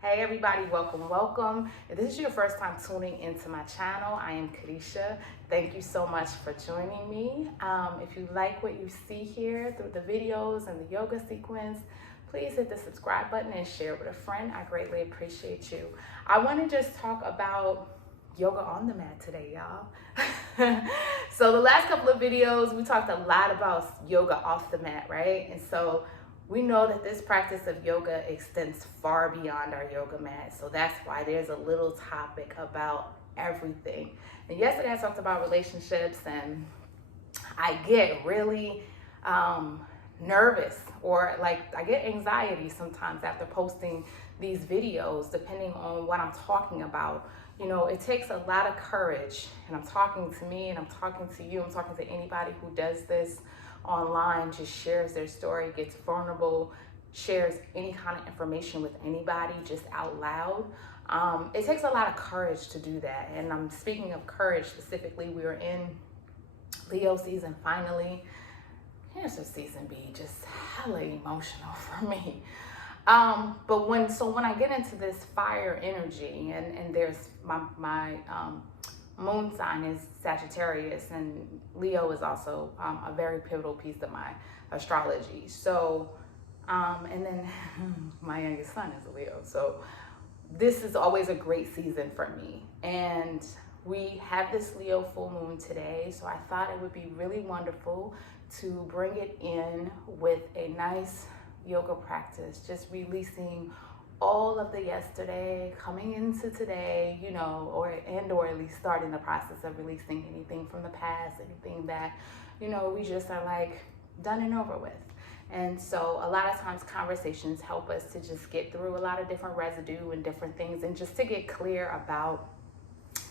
Hey everybody, welcome. If this is your first time tuning into my channel, I am Kadisha. Thank you so much for joining me. If you like what you see here through the videos and the yoga sequence, please hit the subscribe button and share with a friend. I greatly appreciate you. I want to just talk about yoga on the mat today, y'all. So the last couple of videos, we talked a lot about yoga off the mat, right? And so we know that this practice of yoga extends far beyond our yoga mat. So that's why there's a little topic about everything. And yesterday I talked about relationships, and I get really nervous, or like I get anxiety sometimes after posting these videos, depending on what I'm talking about. You know, it takes a lot of courage, and I'm talking to me and I'm talking to you, I'm talking to anybody who does this online, just shares their story, gets vulnerable, shares any kind of information with anybody just out loud. It takes a lot of courage to do that. And I'm speaking of courage specifically, we are in Leo season finally. Cancer season be just hella emotional for me. But when I get into this fire energy, and there's my moon sign is Sagittarius, and Leo is also a very pivotal piece of my astrology. So, and then my youngest son is a Leo. So this is always a great season for me. And we have this Leo full moon today. So I thought it would be really wonderful to bring it in with a nice yoga practice, just releasing all of the yesterday, coming into today, you know, or at least starting the process of releasing anything from the past, anything that, you know, we just are like done and over with. And so a lot of times conversations help us to just get through a lot of different residue and different things, and just to get clear about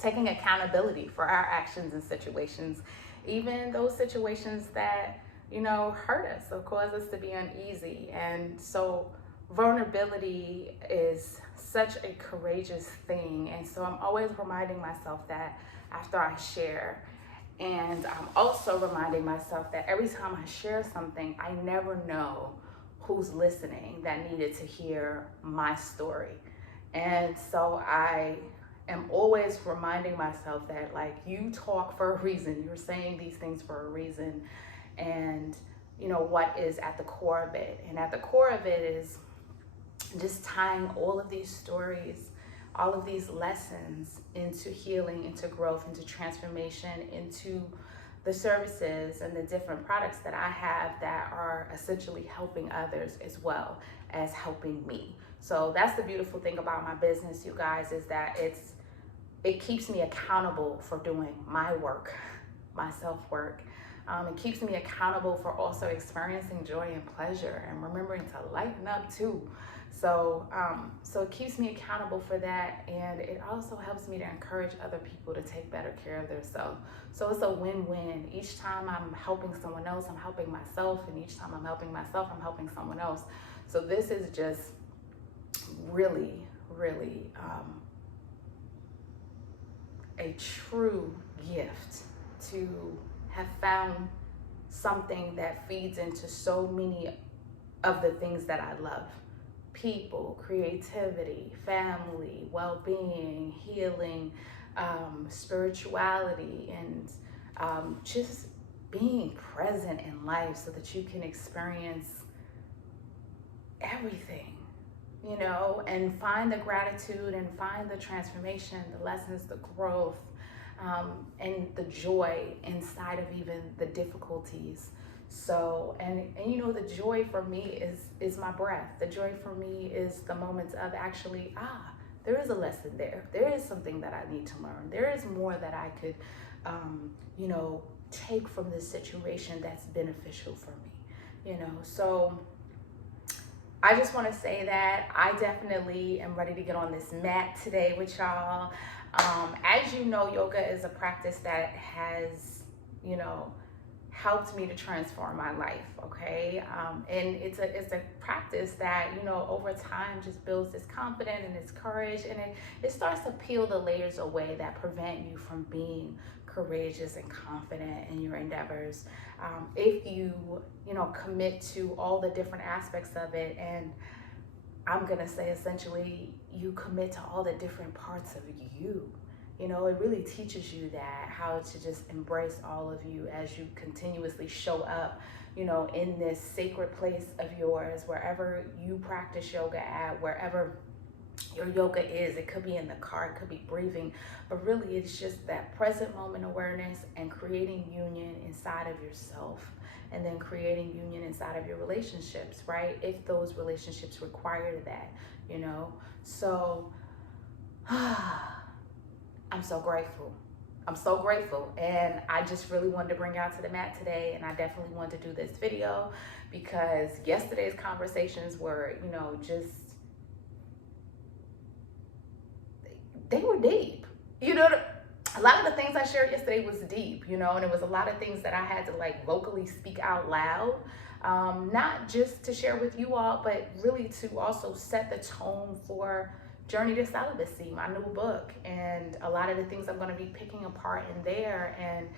taking accountability for our actions and situations, even those situations that, you know, hurt us or cause us to be uneasy. And so vulnerability is such a courageous thing. And so I'm always reminding myself that after I share. And I'm also reminding myself that every time I share something, I never know who's listening that needed to hear my story. And so I am always reminding myself that, like, you talk for a reason. You're saying these things for a reason. And you know what is at the core of it. And at the core of it is just tying all of these stories, all of these lessons into healing, into growth, into transformation, into the services and the different products that I have that are essentially helping others as well as helping me. So that's the beautiful thing about my business, you guys, is that it keeps me accountable for doing my work, my self-work. It keeps me accountable for also experiencing joy and pleasure and remembering to lighten up too. So it keeps me accountable for that, and it also helps me to encourage other people to take better care of themselves. So it's a win-win. Each time I'm helping someone else, I'm helping myself, and each time I'm helping myself, I'm helping someone else. So this is just really, really a true gift to have found something that feeds into so many of the things that I love. People, creativity, family, well-being, healing, spirituality, and just being present in life so that you can experience everything, you know, and find the gratitude and find the transformation, the lessons, the growth, and the joy inside of even the difficulties. So, and you know, the joy for me is my breath. The joy for me is the moments of actually, there is a lesson there. There is something that I need to learn. There is more that I could, you know, take from this situation that's beneficial for me, you know. So I just want to say that I definitely am ready to get on this mat today with y'all. As you know, yoga is a practice that has, you know, helped me to transform my life, okay? And it's a practice that, you know, over time just builds this confidence and this courage, and it starts to peel the layers away that prevent you from being courageous and confident in your endeavors. If you know, commit to all the different aspects of it. And I'm going to say essentially you commit to all the different parts of you. You know, it really teaches you that, how to just embrace all of you as you continuously show up, you know, in this sacred place of yours, wherever you practice yoga at, wherever your yoga is. It could be in the car, it could be breathing, but really it's just that present moment awareness and creating union inside of yourself, and then creating union inside of your relationships, right? If those relationships require that, you know. So I'm so grateful. I'm so grateful. And I just really wanted to bring y'all to the mat today. And I definitely wanted to do this video because yesterday's conversations were, you know, just, they were deep. You know, a lot of the things I shared yesterday was deep, you know, and it was a lot of things that I had to like vocally speak out loud. Not just to share with you all, but really to also set the tone for Journey to Celibacy, my new book, and a lot of the things I'm going to be picking apart in there. And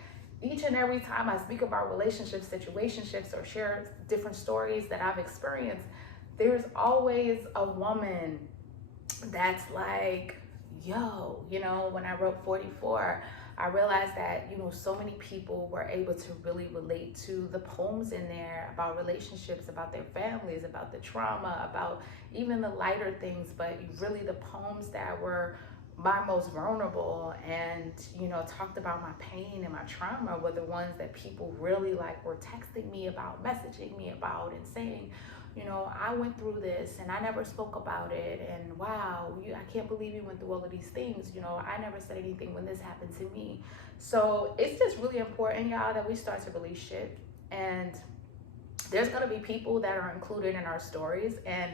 each and every time I speak about relationships, situationships, or share different stories that I've experienced, there's always a woman that's like, yo, you know, when I wrote 44, I realized that, you know, so many people were able to really relate to the poems in there about relationships, about their families, about the trauma, about even the lighter things, but really the poems that were my most vulnerable and, you know, talked about my pain and my trauma were the ones that people really like were texting me about, messaging me about, and saying, you know, I went through this and I never spoke about it, and wow, I can't believe you went through all of these things. You know, I never said anything when this happened to me. So it's just really important, y'all, that we start to release shit. And there's gonna be people that are included in our stories, and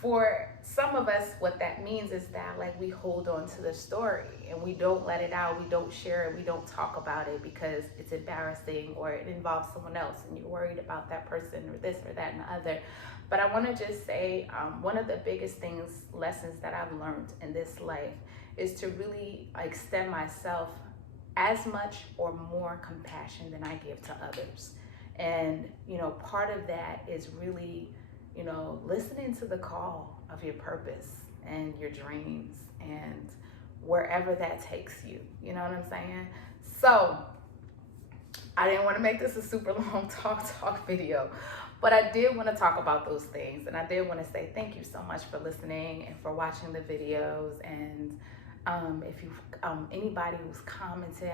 for some of us, what that means is that like we hold on to the story and we don't let it out, we don't share it, we don't talk about it because it's embarrassing or it involves someone else and you're worried about that person or this or that and the other. But I want to just say one of the biggest lessons that I've learned in this life is to really extend myself as much or more compassion than I give to others. And, you know, part of that is really, you know, listening to the call of your purpose and your dreams and wherever that takes you. You know what I'm saying? So I didn't want to make this a super long talk video, but I did want to talk about those things. And I did want to say thank you so much for listening and for watching the videos. And if you anybody who's commented,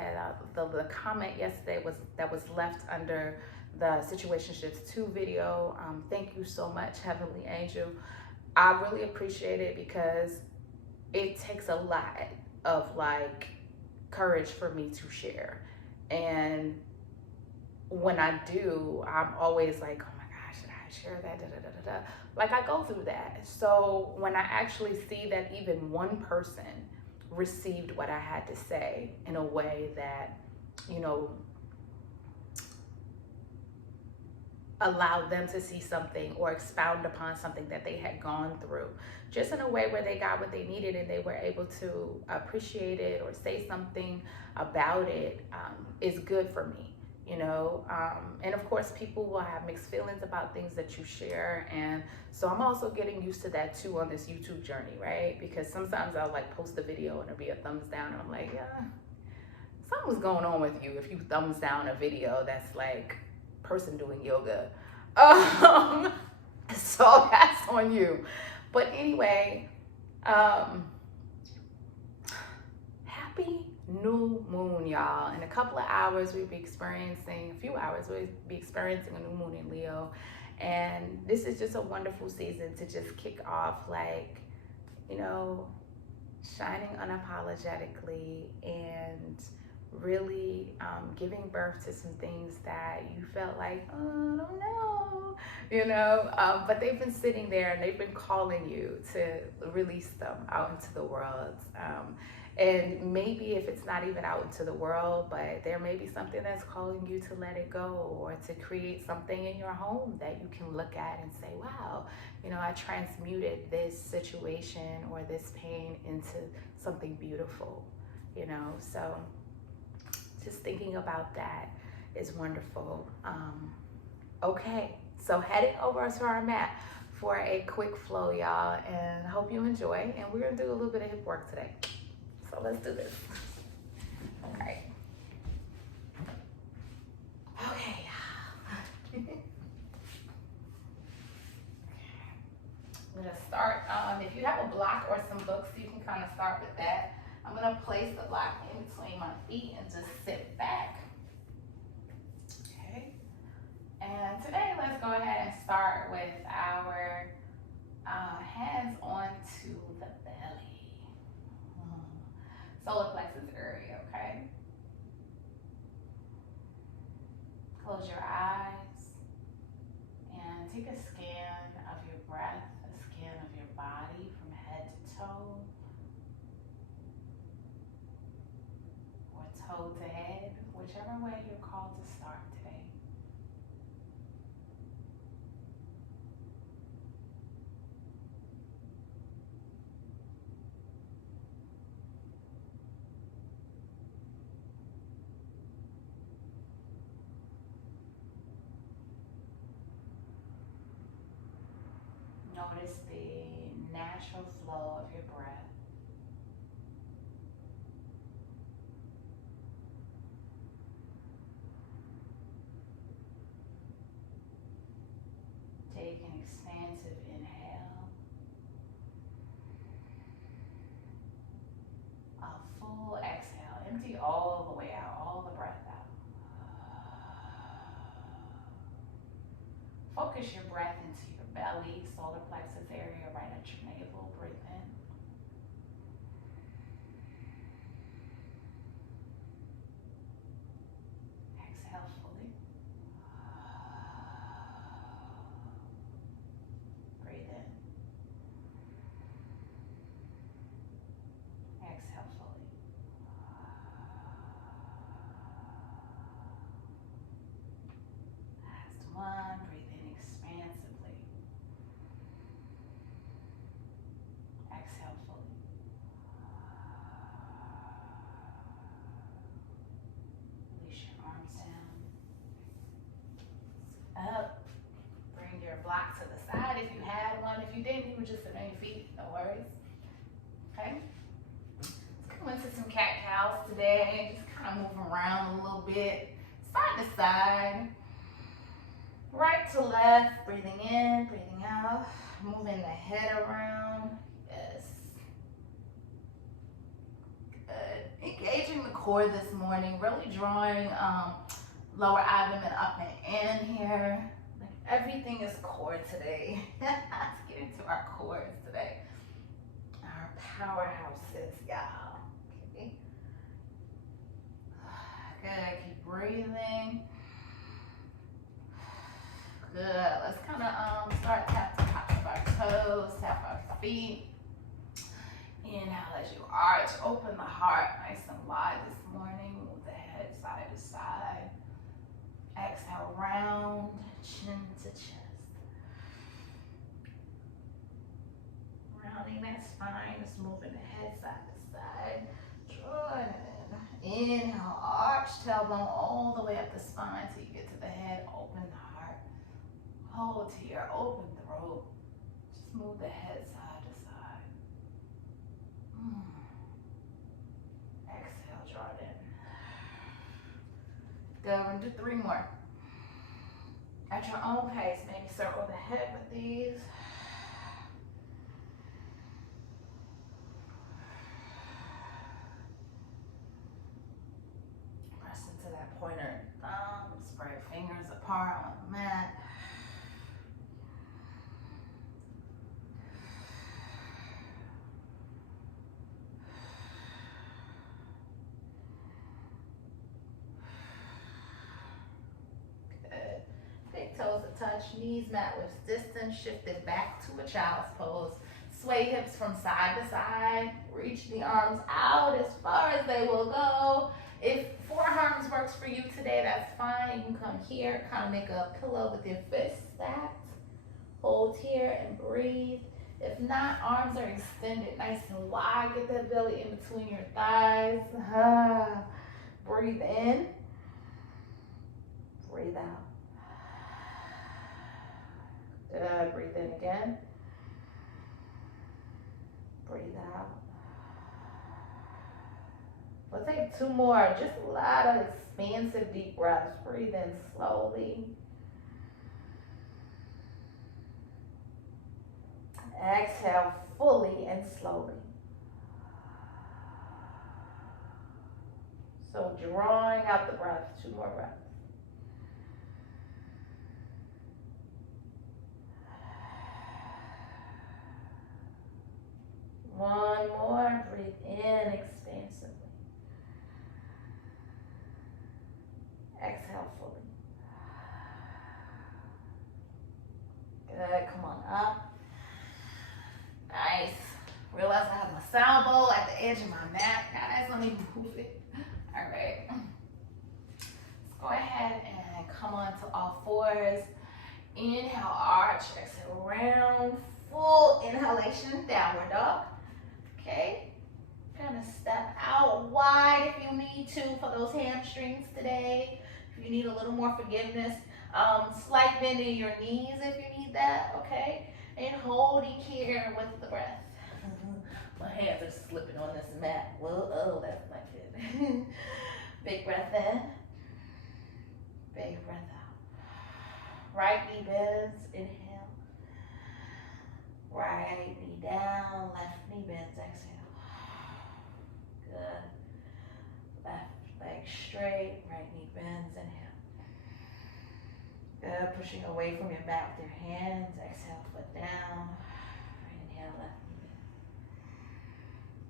the comment yesterday that was left under the Situationships 2 video, thank you so much, Heavenly Angel. I really appreciate it because it takes a lot of like courage for me to share. And when I do, I'm always like, oh my gosh, should I share that? Da, da, da, da, da. Like I go through that. So when I actually see that even one person received what I had to say in a way that, you know, allowed them to see something or expound upon something that they had gone through, just in a way where they got what they needed and they were able to appreciate it or say something about it, is good for me, you know. And of course, people will have mixed feelings about things that you share. And so I'm also getting used to that too on this YouTube journey, right? Because sometimes I'll like post a video and it'll be a thumbs down and I'm like, yeah, something's going on with you if you thumbs down a video that's like person doing yoga. So that's on you. But anyway, happy new moon, y'all. In a couple of hours, a few hours, we'll be experiencing a new moon in Leo. And this is just a wonderful season to just kick off, like, you know, shining unapologetically and really giving birth to some things that you felt like, oh, I don't know, you know, but they've been sitting there and they've been calling you to release them out into the world. And maybe if it's not even out into the world, but there may be something that's calling you to let it go or to create something in your home that you can look at and say, wow, you know, I transmuted this situation or this pain into something beautiful, you know. So just thinking about that is wonderful. Okay, so heading over to our mat for a quick flow, y'all, and I hope you enjoy. And we're gonna do a little bit of hip work today. So let's do this. All right. Okay. I'm gonna start, if you have a block or some books, you can kind of start with that. I'm gonna place the block in between my feet and just sit back. Okay. And today, let's go ahead and start with our hands onto the belly. Solar plexus area, okay? Close your eyes and take a scan of your breath, a scan of your body from head to toe, or toe to head, whichever way you're called to start today. Notice the natural flow of your breath. Take an expansive inhale, a full exhale. Empty all the way out, all the breath out. Focus your breath into your belly, solar plexus area right at your navel. Breathe in. Exhale fully. Breathe in. Exhale fully. Last one. Breathe in expansively. Exhale fully. Release your arms down. Up. Bring your block to the side if you had one. If you didn't, you were just sitting on your feet. No worries. Okay. Let's go into some cat cows today. Just kind of move around a little bit. Side to side. Right to left. Breathing in, breathing out. Moving the head around. Yes. Good. Engaging the core this morning. Really drawing lower abdomen up and in here. Like everything is core today. Let's get into our cores today. Our powerhouses, y'all. Okay. Good. Keep breathing. Good. Let's kind of start tap the tops of our toes, tap our feet. Inhale as you arch, open the heart nice and wide this morning. Move the head side to side. Exhale, round, chin to chest. Rounding that spine, just moving the head side to side. Drawing it in. Inhale, arch, tailbone all the way up the spine till you get to the head. Open the heart. Hold here, open throat. Just move the head side to side. Exhale, draw it in. Good, we're gonna do 3 more. At your own pace, maybe circle the head with these. Press into that pointer thumb, spread fingers apart on the mat. Toes to touch, knees mat lips distance, shifted back to a child's pose. Sway hips from side to side. Reach the arms out as far as they will go. If forearms works for you today, that's fine. You can come here, kind of make a pillow with your fists stacked. Hold here and breathe. If not, arms are extended nice and wide. Get that belly in between your thighs. Breathe in. Breathe out. Good. Breathe in again. Breathe out. We'll take 2 more. Just a lot of expansive deep breaths. Breathe in slowly. Exhale fully and slowly. So drawing out the breath. 2 more breaths. One more. Breathe in expansively. Exhale fully. Good. Come on up. Nice. Realize I have my sound bowl at the edge of my mat. Guys, let me move it. All right. Let's go ahead and come on to all fours. Inhale, arch. Exhale, round. Full inhalation, downward dog. Okay. Kind of step out wide if you need to for those hamstrings today. If you need a little more forgiveness. Slight bend in your knees if you need that, okay? And holding here with the breath. My hands are slipping on this mat. Whoa, oh, that's not good. Big breath in. Big breath out. Right knee bends, inhale. Right knee down, left knee bends, exhale. Good. Left leg straight, right knee bends, inhale. Good. Pushing away from your mat with your hands, exhale, foot down. Inhale, left knee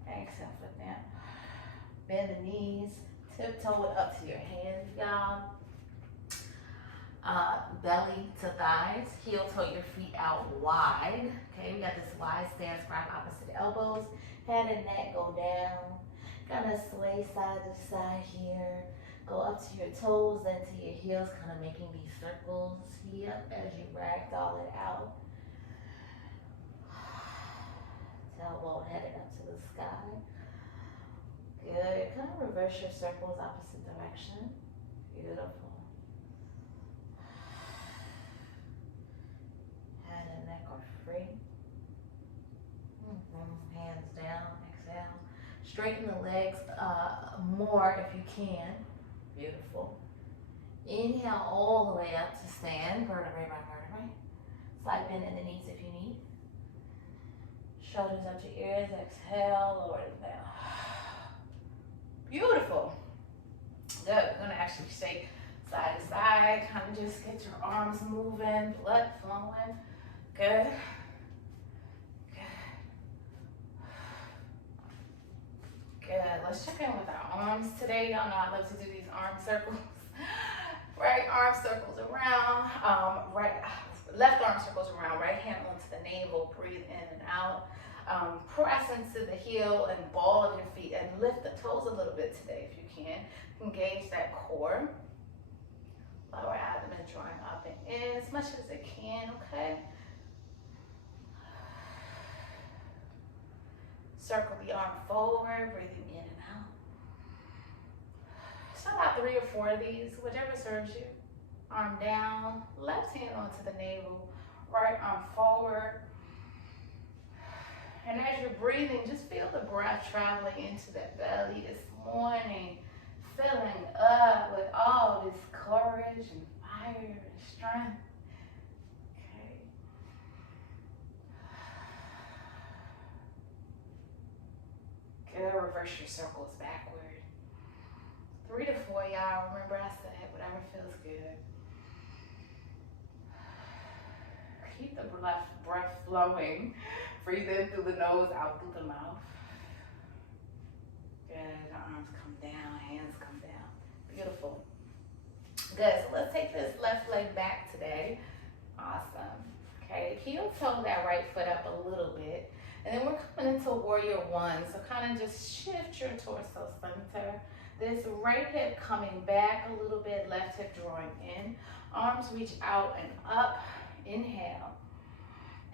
bend. Exhale, foot down. Bend the knees, tiptoe it up to your hands, y'all. Belly to thighs, heel toe your feet out wide. Okay, we got this wide stance, grab opposite elbows, head and neck go down. Kind of sway side to side here. Go up to your toes, then to your heels, kind of making these circles here as you ragdoll it out. Tailbone headed up to the sky. Good. Kind of reverse your circles opposite direction. Beautiful. Head and neck are free. Hands down. Exhale. Straighten the legs more if you can. Beautiful. Inhale all the way up to stand, vertebrae by vertebrae. Slight bend in the knees if you need. Shoulders up to ears. Exhale, lower it down. Beautiful. Good. We're going to actually shake side to side. Kind of just get your arms moving, blood flowing. Good. Good. Let's check in with our arms today. Y'all know I love to do these arm circles. Right arm circles around. Left arm circles around. Right hand onto the navel. Breathe in and out. Press into the heel and ball of your feet and lift the toes a little bit today if you can. Engage that core. Lower abdomen drawing up and in as much as it can, okay? Circle the arm forward, breathing in and out. So about 3 or 4 of these, whichever serves you. Arm down, left hand onto the navel, right arm forward. And as you're breathing, just feel the breath traveling into that belly this morning, filling up with all this courage and fire and strength. Okay. Good. Reverse your circles backward. 3 to 4, y'all. Remember I said whatever feels good. Keep the breath flowing. Breathe in through the nose, out through the mouth. Good. Arms come down, hands come down. Beautiful. Good. So let's take this left leg back today. Awesome. Okay. Heel toe that right foot up a little bit. And then we're coming into warrior one. So kind of just shift your torso center. This right hip coming back a little bit, left hip drawing in. Arms reach out and up. Inhale.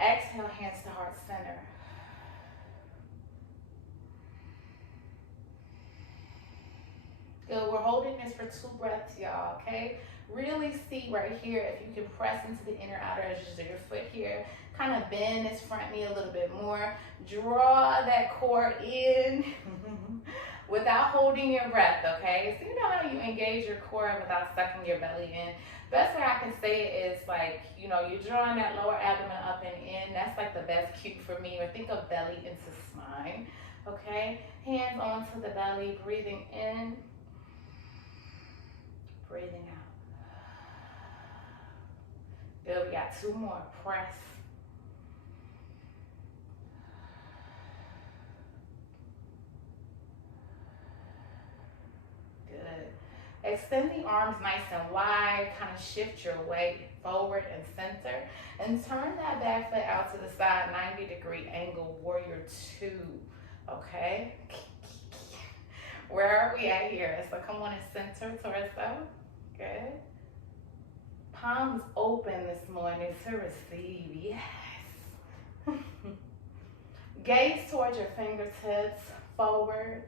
Exhale, hands to heart center. Good. We're holding this for 2 breaths, y'all, okay? Really see right here if you can press into the inner outer edges of your foot here. Kind of bend this front knee a little bit more. Draw that core in without holding your breath, okay? So you know how you engage your core without sucking your belly in. Best way I can say it is like, you know, you're drawing that lower abdomen up and in. That's like the best cue for me. Or think of belly into spine, okay? Hands onto the belly, breathing in, breathing out. Good, we got 2 more. Press. Good. Extend the arms nice and wide, kind of shift your weight forward and center, and turn that back foot out to the side, 90-degree angle, warrior 2, okay? Where are we at here? So come on and center, torso, good. Palms open this morning to receive, yes. Gaze towards your fingertips, forward,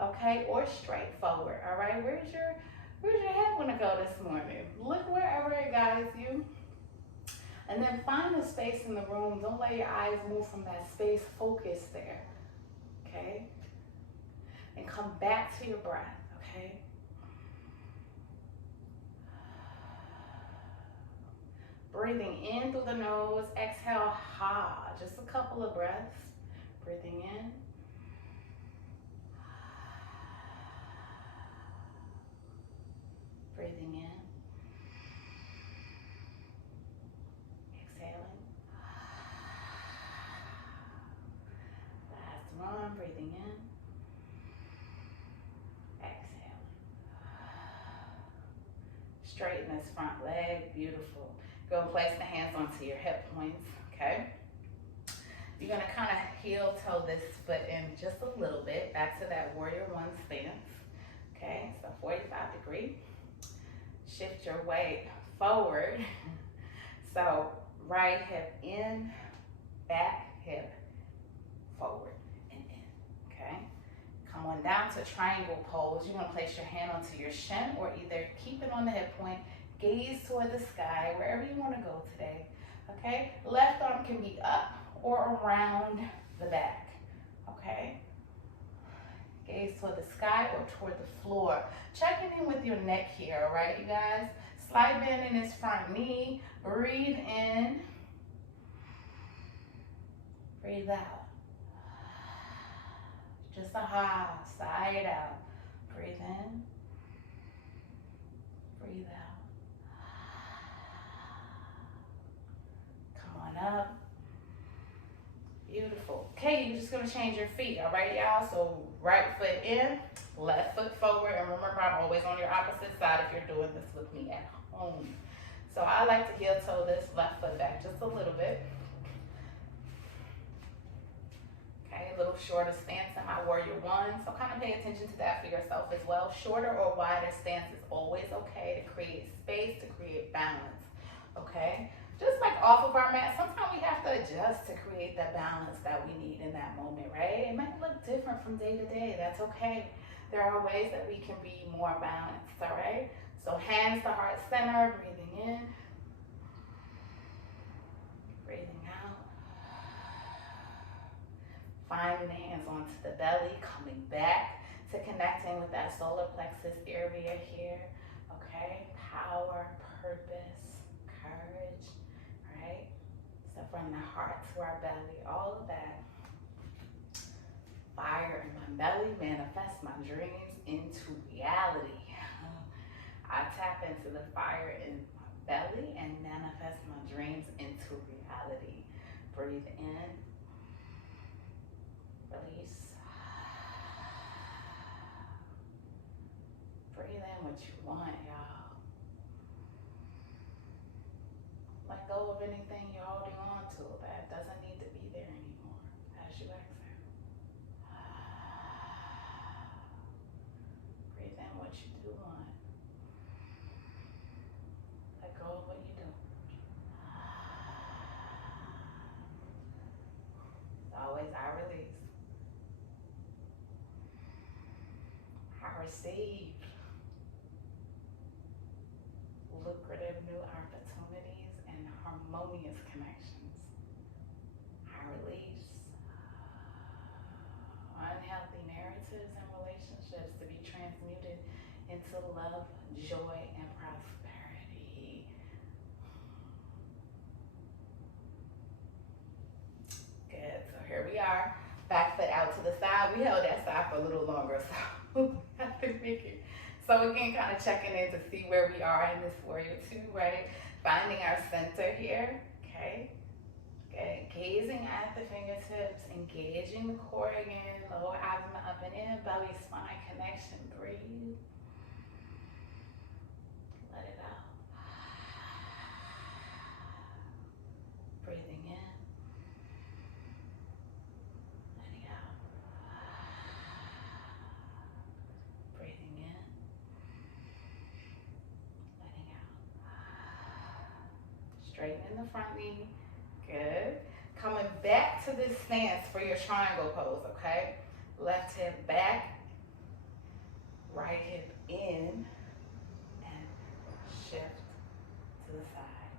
okay, or straight forward, all right? Where's your head want to go this morning? Look wherever it guides you. And then find a space in the room. Don't let your eyes move from that space. Focus there, okay? And come back to your breath, okay? Breathing in through the nose, exhale, ha. Just a couple of breaths. Breathing in. Breathing in. Exhaling. Last one, breathing in. Exhaling. Straighten this front leg, beautiful. Go and place the hands onto your hip points, okay? You're gonna kind of heel toe this foot in just a little bit, back to that warrior 1 stance, okay? So 45 degree. Shift your weight forward. So right hip in, back hip forward and in, okay? Come on down to triangle pose. You're gonna place your hand onto your shin or either keep it on the hip point, gaze toward the sky, wherever you wanna go today, okay? Left arm can be up or around the back, okay? Gaze toward the sky or toward the floor. Checking in with your neck here, all right, you guys? Slight bend in this front knee. Breathe in. Breathe out. Just a ha, sigh it out. Breathe in. Breathe out. Come on up. Beautiful. Okay, you're just gonna change your feet, all right, y'all? So right foot in, left foot forward, and remember, I'm always on your opposite side if you're doing this with me at home. So I like to heel toe this left foot back just a little bit. Okay, a little shorter stance in my warrior 1. So kind of pay attention to that for yourself as well. Shorter or wider stance is always okay to create space, to create balance, okay? Just like off of our mat, sometimes we have to adjust to create that balance that we need in that moment, right? It might look different from day to day. That's okay. There are ways that we can be more balanced, all right? So hands to heart center, breathing in, breathing out. Finding the hands onto the belly, coming back to connecting with that solar plexus area here, okay? Power, purpose, courage. Right? So from the heart to our belly, all of that. Fire in my belly, manifest my dreams into reality. I tap into the fire in my belly and manifest my dreams into reality. Breathe in, release. Breathe in what you want, y'all. Let go of anything you're holding on to that doesn't need to be there anymore as you exhale. Breathe in what you do want. Let go of what you don't. Always I release. I receive. transmuted into love, joy, and prosperity. Good. So here we are. Back foot out to the side. We held that side for a little longer, so I have to make it. So again, kind of checking in to see where we are in this warrior two, right? Finding our center here, okay? Good. Gazing at the fingertips, engaging the core again, lower abdomen up and in, belly, spine connection. Breathe. Let it out. Breathing in. Letting out. Breathing in. Letting out. Straighten the front knee. Good. Coming back to this stance for your triangle pose, okay? Left hip back, right hip in, and shift to the side.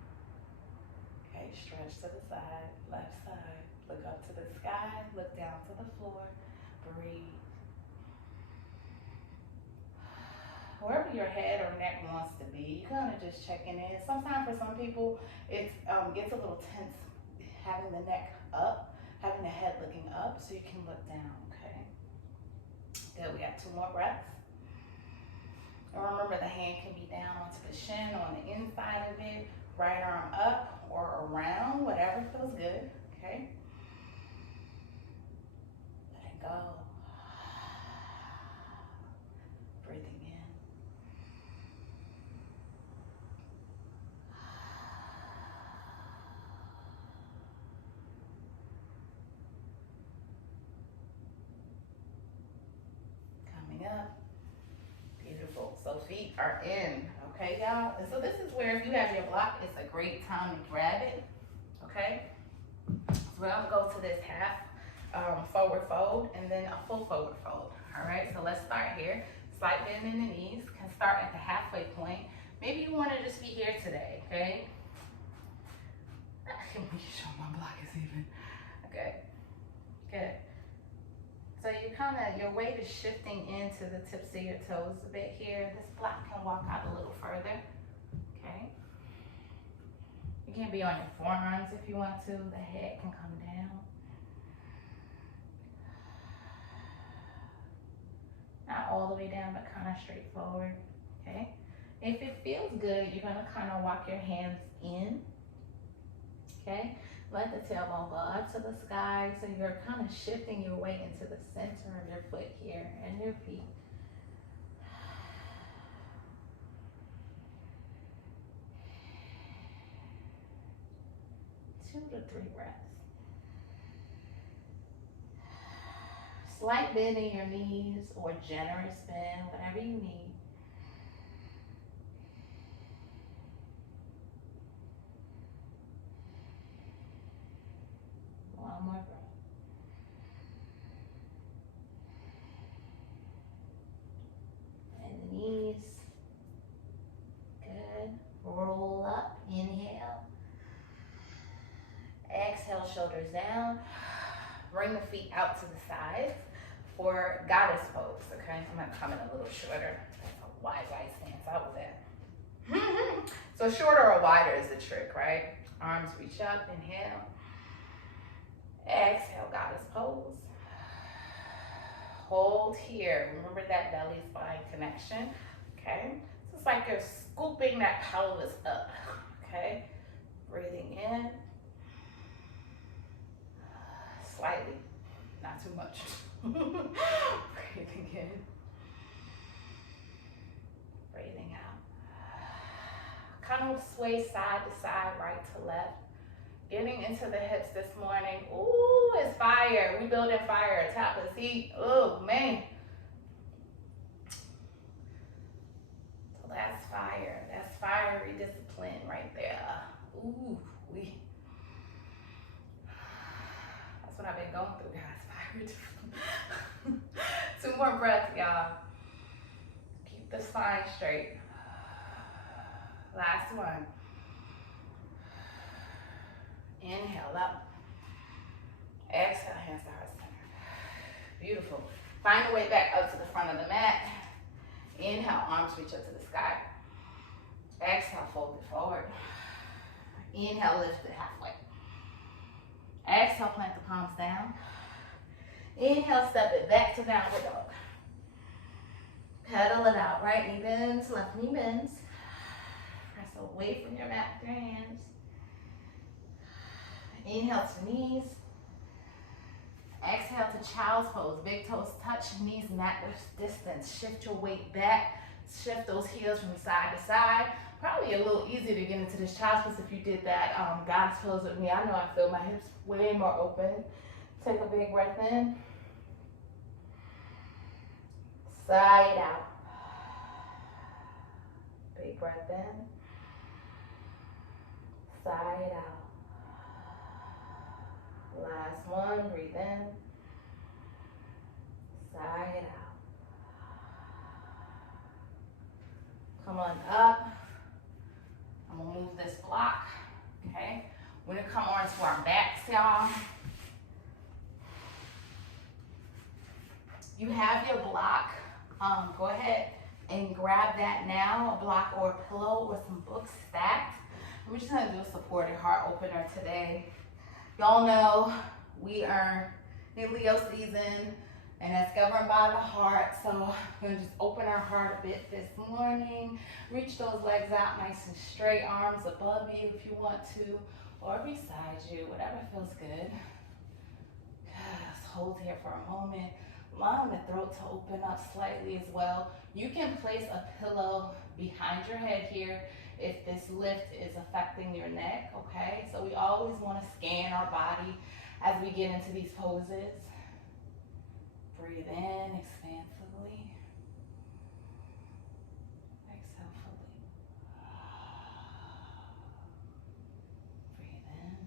Okay, stretch to the side, left side. Look up to the sky, look down to the floor, breathe. Wherever your head or neck wants to be, you kind of just checking in. Sometimes for some people, it gets a little tense having the neck up, having the head looking up, so you can look down, okay? Good, we got 2 more breaths. And remember, the hand can be down onto the shin, on the inside of it, right arm up or around, whatever feels good, okay? Let it go. Breathing in. Up. Beautiful. So feet are in, okay, y'all? And so this is where, if you have your block, it's a great time to grab it, okay? So we're gonna go to this half forward fold and then a full forward fold, all right? So let's start here. Slight bend in the knees, can start at the halfway point. Maybe you wanna just be here today, okay? Let me show my block is even. Okay, good. So your weight is shifting into the tips of your toes a bit here. This block can walk out a little further, okay? You can be on your forearms if you want to. The head can come down. Not all the way down, but kind of straight forward, okay? If it feels good, you're gonna kind of walk your hands in, okay? Let the tailbone go up to the sky, so you're kind of shifting your weight into the center of your foot here and your feet. 2 to 3 breaths. Slight bend in your knees or generous bend, whatever you need. One more breath. And the knees. Good. Roll up. Inhale. Exhale, shoulders down. Bring the feet out to the sides for goddess pose, okay? I'm gonna come in a little shorter. That's a wide stance. I was at. So shorter or wider is the trick, right? Arms reach up, inhale. Exhale, goddess pose. Hold here. Remember that belly spine connection, okay? So it's like you're scooping that pelvis up, okay? Breathing in. Slightly, not too much. Breathing in. Breathing out. Kind of sway side to side, right to left. Getting into the hips this morning. Ooh, it's fire. We building fire at top of the seat. Oh, man. So that's fire. That's fiery discipline right there. Ooh, that's what I've been going through, guys. Fiery discipline. 2 more breaths, y'all. Keep the spine straight. Last one. Inhale up. Exhale, hands to heart center. Beautiful. Find your way back up to the front of the mat. Inhale, arms reach up to the sky. Exhale, fold it forward. Inhale, lift it halfway. Exhale, plant the palms down. Inhale, step it back to downward dog. Pedal it out. Right knee bends, left knee bends. Press away from your mat with your hands. Inhale to knees. Exhale to child's pose. Big toes touch, knees mat width distance. Shift your weight back. Shift those heels from side to side. Probably a little easier to get into this child's pose if you did that God's pose with me. I know I feel my hips way more open. Take a big breath in. Side out. Big breath in. Side out. Last one, breathe in. Side out. Come on up. I'm gonna move this block, okay? We're gonna come on to our backs, y'all. You have your block. Go ahead and grab that now, a block or a pillow or some books stacked. We're just gonna do a supported heart opener today. Y'all know we are in Leo season and that's governed by the heart. So we're gonna just open our heart a bit this morning. Reach those legs out nice and straight, arms above you if you want to, or beside you, whatever feels good. Just hold here for a moment. Allow the throat to open up slightly as well. You can place a pillow behind your head here if this lift is affecting your neck, okay? So we always want to scan our body as we get into these poses. Breathe in expansively. Exhale fully. Breathe in.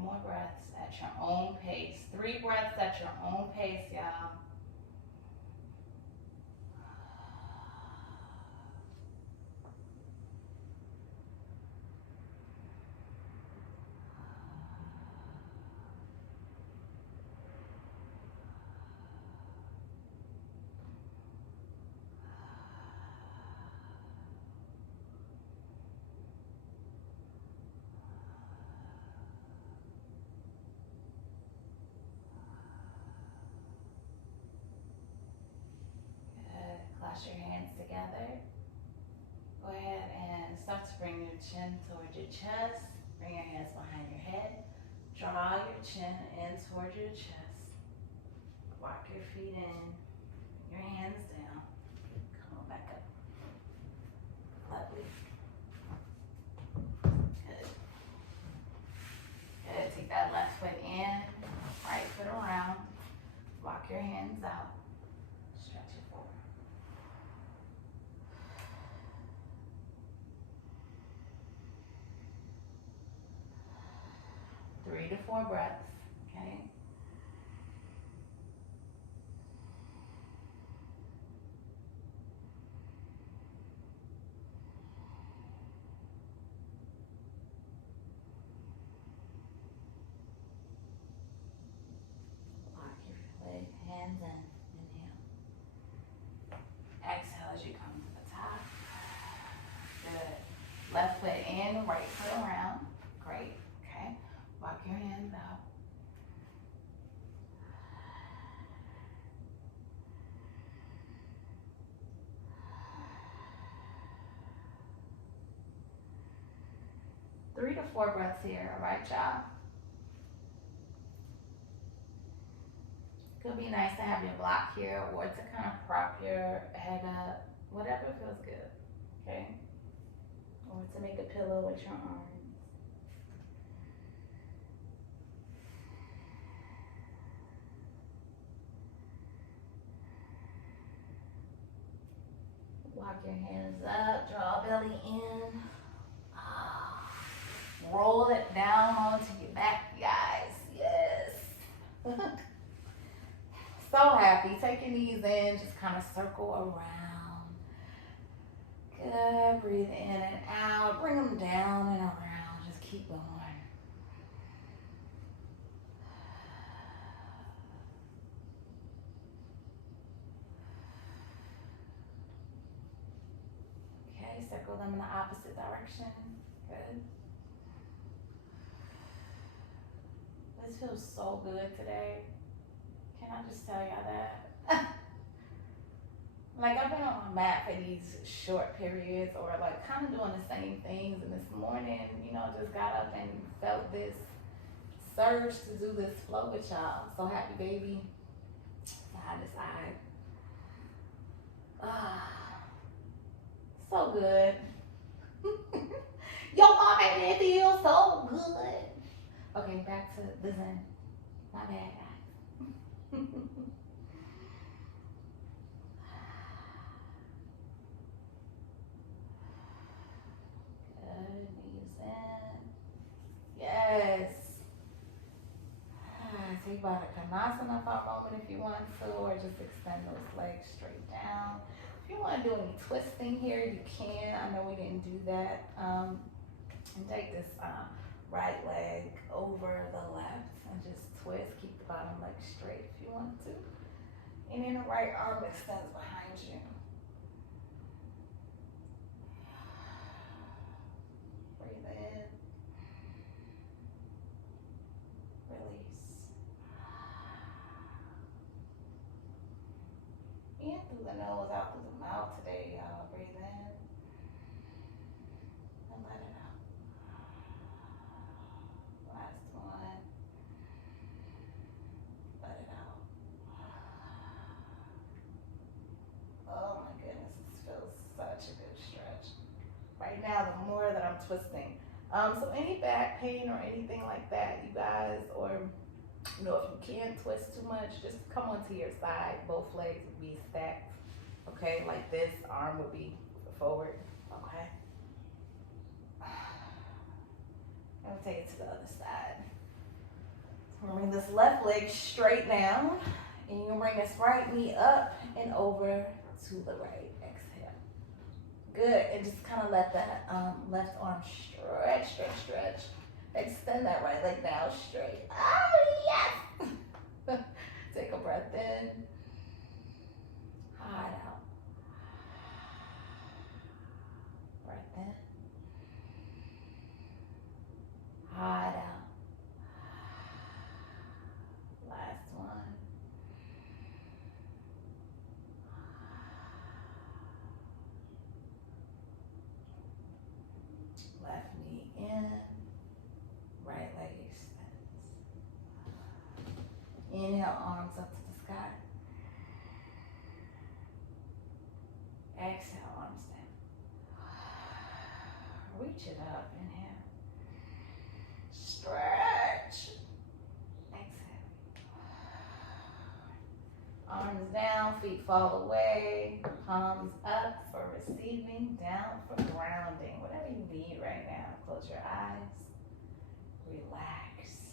More breaths at your own pace. 3 breaths at your own pace, y'all. Clasp your hands together. Go ahead and start to bring your chin towards your chest. Bring your hands behind your head. Draw your chin in towards your chest. Walk your feet in. Your hands down. Come on back up. Lovely. Good. Good. Take that left foot in. Right foot around. Walk your hands out. Stretch it forward. 3 to 4 breaths, okay? Lock your leg, hands in. Inhale. Exhale as you come to the top. Good. Left foot in, right foot around. Great. Okay. Walk your hands out. Three to 4 breaths here, all right, y'all? Could be nice to have your block here or to kind of prop your head up, whatever feels good, okay? Or to make a pillow with your arms. Walk your hands up, draw belly in. Roll it down onto your back, guys. Yes. So happy. Take your knees in, just kind of circle around. Good. Breathe in and out. Bring them down and around. Just keep going. Okay, circle them in the opposite direction. Good. This feels so good today. Can I just tell y'all that? Like, I've been on my mat for these short periods, or like kind of doing the same things, and this morning, you know, just got up and felt this surge to do this flow with y'all. So happy, baby. Side to side. Ah, so good. Yo, mom made it feel so good. Okay, back to the Zen. My bad, guys. Good, knees in. Yes. Take Baddha-Konasana for a moment if you want to, or just extend those legs straight down. If you want to do any twisting here, you can. I know we didn't do that. And take this right leg over the left and just twist. Keep the bottom leg straight if you want to. And then the right arm extends behind you. Breathe in. Release. In through the nose, out through the mouth today, y'all. Breathe in. And let it out. Last one. Let it out. Oh my goodness, this feels such a good stretch. Right now, the more that I'm twisting. So any back pain or anything like that, you guys, or you know, if you can't twist too much, just come onto your side. Both legs would be stacked. Okay, like this, arm would be forward. Okay. And we'll take it to the other side. We'll bring this left leg straight down, and you'll bring this right knee up and over to the right. Exhale. Good, and just kind of let that left arm stretch, stretch, stretch. Extend that right leg down straight. Oh, yes! Take a breath in. Hard out. Breath in. Hard out. Last one. Left knee in. Right leg extends. Inhale, arms up to the sky. Exhale, arms down. Reach it up. Inhale. Stretch. Exhale. Arms down, feet fall away. Palms up for receiving, down for grounding. Whatever you need right now. Close your eyes. Relax.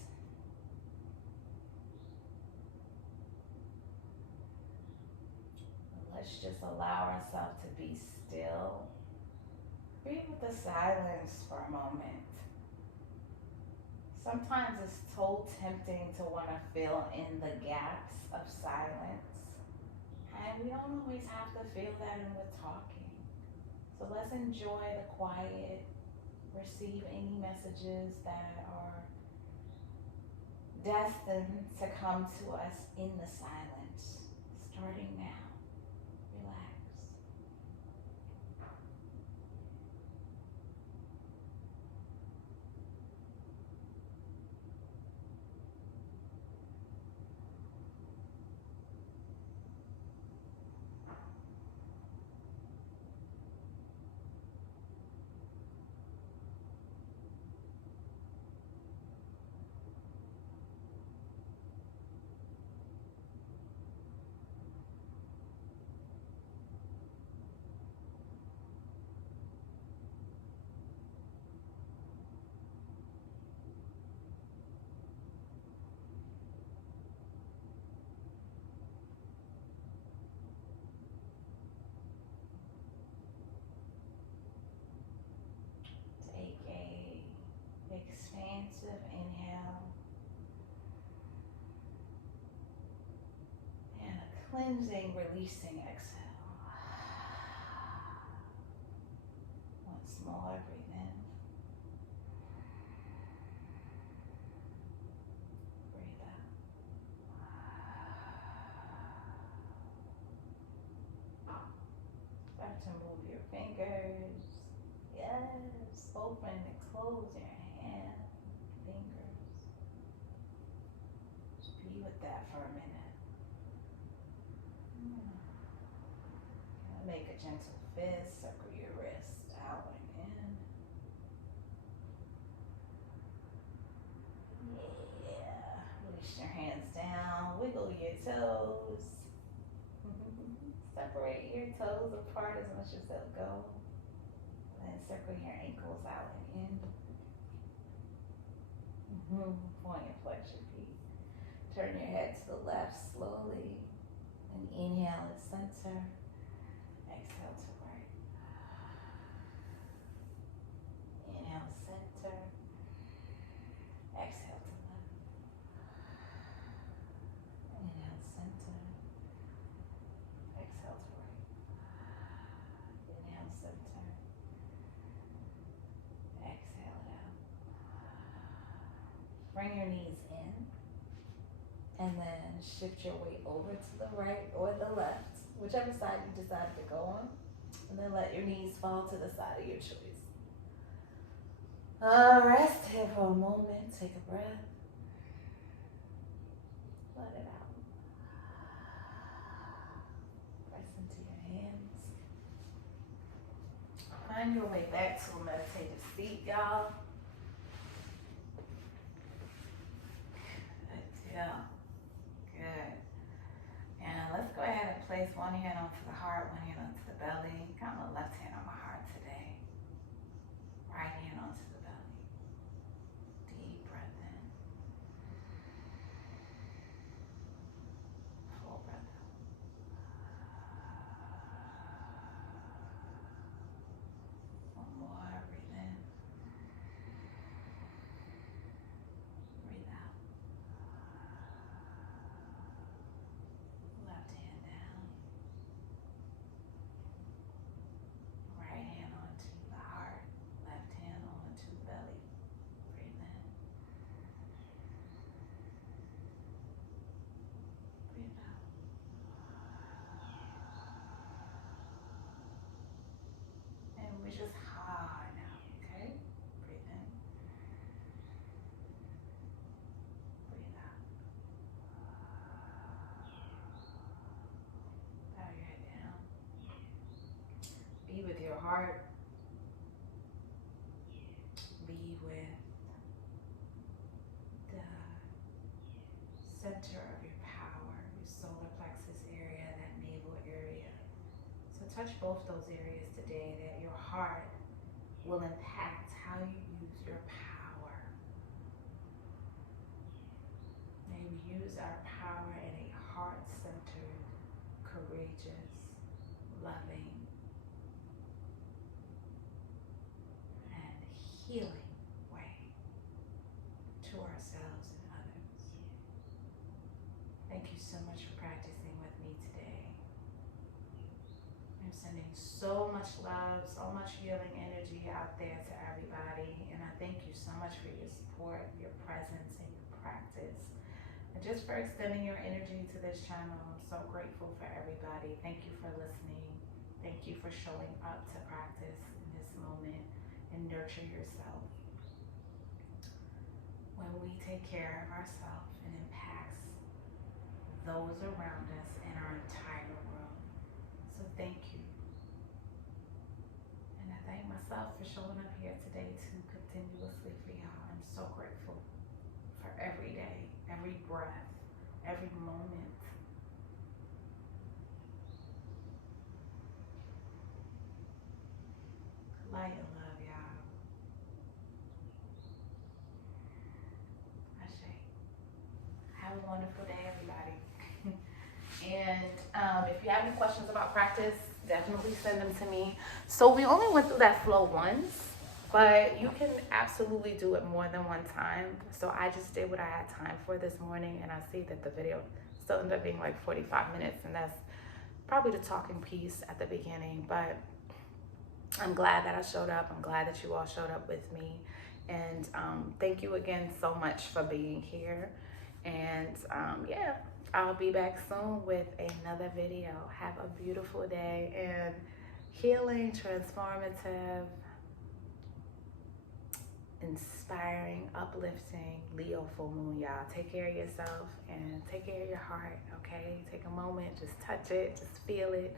Let's just allow ourselves to be still. Be with the silence for a moment. Sometimes it's so tempting to want to fill in the gaps of silence. And we don't always have to feel that when we're talking. So let's enjoy the quiet, receive any messages that are destined to come to us in the silence, starting now. Relax. Cleansing, releasing, exhale. Once more, breathe in. Breathe out. Start to move your fingers. Yes. Open and close your hand, fingers. Just be with that for a minute. Make a gentle fist, circle your wrist out and in. Yeah. Release your hands down, wiggle your toes. Separate your toes apart as much as they'll go. And circle your ankles out and in. Point and flex your feet. Turn your head to the left slowly. And inhale at center. Exhale to right. Inhale center. Exhale to left. Inhale center. Exhale to right. Inhale center. Exhale it out. Bring your knees in. And then shift your weight over to the right or the left, whichever side you decide to go on. And then let your knees fall to the side of your choice. Rest here for a moment. Take a breath. Let it out. Press into your hands. Find your way back to a meditative seat, y'all. Good deal. Good. And let's go ahead and place one hand onto the heart, one hand onto the belly. Got my left hand on my heart today. Right hand onto the belly. Deep breath in. Full breath out. One more. Breathe in. Breathe out. Left hand down. Right hand onto the heart. Left hand onto the belly. Breathe in. Breathe out. And we just high now, okay? Breathe in. Breathe out. Bow your head down. Be with your heart. Be with the center of your power, your solar plexus area, that navel area. So touch both those areas today, that your heart will impact how you use your power. May we use our power in a heart-centered, courageous, loving, and healing way to ourselves and others. Thank you so much for practicing with me today. I'm sending so much love, so much healing energy out there to everybody. And I thank you so much for your support, your presence, and your practice. And just for extending your energy to this channel. I'm so grateful for everybody. Thank you for listening. Thank you for showing up to practice in this moment and nurture yourself. When we take care of ourselves, it impacts those around us and our entire world. So thank you. And I thank myself for showing up here today too, continuously for y'all. I'm so grateful for every day, every breath, every moment. Light and love, y'all. Ashe. Have a wonderful day, everybody. And if you have any questions about practice, definitely send them to me. So we only went through that flow once, but you can absolutely do it more than one time. So I just did what I had time for this morning, and I see that the video still ended up being like 45 minutes, and that's probably the talking piece at the beginning. But I'm glad that I showed up. I'm glad that you all showed up with me. And thank you again so much for being here. And yeah, I'll be back soon with another video. Have a beautiful day, and healing, transformative, inspiring, uplifting Leo full moon, y'all. Take care of yourself and take care of your heart, okay? Take a moment, just touch it, just feel it,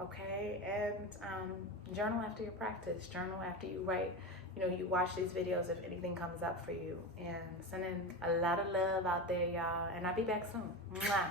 okay? And journal after your practice. Journal after you write. You know, you watch these videos if anything comes up for you. And sending a lot of love out there, y'all. And I'll be back soon. Mwah.